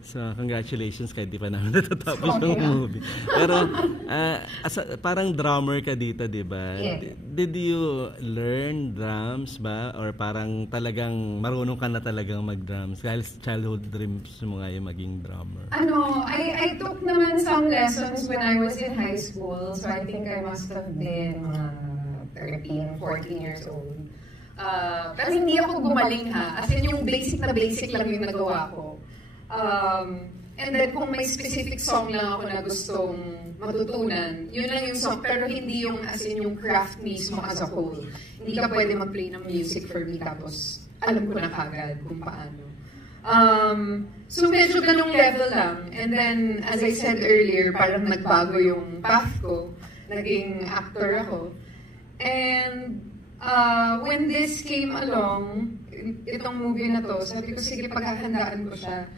So, congratulations kahit di pa namin natatapos yung movie. Pero, parang drummer ka dito, di ba? Yeah. Did you learn drums ba? Or parang talagang marunong ka na talagang mag-drums? Dahil childhood dreams mo nga yung maging drummer. I took naman some lessons when I was in high school. So, I think I must have been 13, 14 years old. Pero hindi ako gumaling ha. As in, yung basic lang yung nagawa ko. And then kung may specific song lang ako na gustong matutunan, yun lang yung song, pero hindi yung as in yung craft mismo as a whole. Hindi ka pwede mag-play ng music for me tapos alam ko na kagad kung paano. So medyo ganong level lang. And then, as I said earlier, parang nagbago yung path ko. Naging actor ako. And when this came along, itong movie na to, sabi ko, sige, paghahandaan ko siya.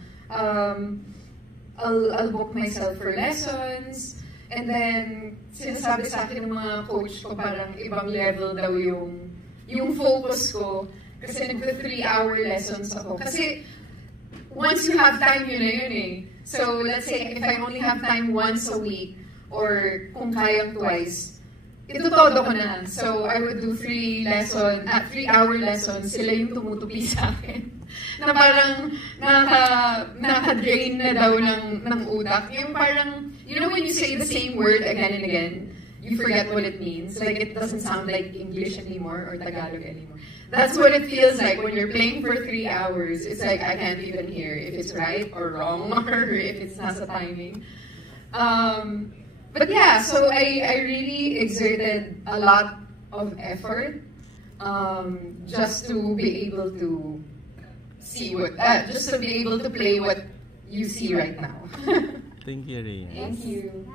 I'll book myself for lessons, and then sinasabi sa akin ng mga coach ko parang ibang level daw yung focus ko kasi nagpa 3-hour lessons ako. Kasi once you have time, yun na yun eh. So let's say if I only have time once a week or kung kayang twice, itutodo ko na. So I would do 3-hour lessons, sila yung tumutupi sa akin. Na parang nakaka-drain na daw ng utak. Yung parang, you know when you say the same word again and again, you forget what it means. Like it doesn't sound like English anymore or Tagalog anymore. That's what it feels like when you're playing for 3 hours. It's like I can't even hear if it's right or wrong or if it's nasa timing. But yeah, so I really exerted a lot of effort just to be able to just to be able to play what you see right now. Thank you, Rhea. Thank you.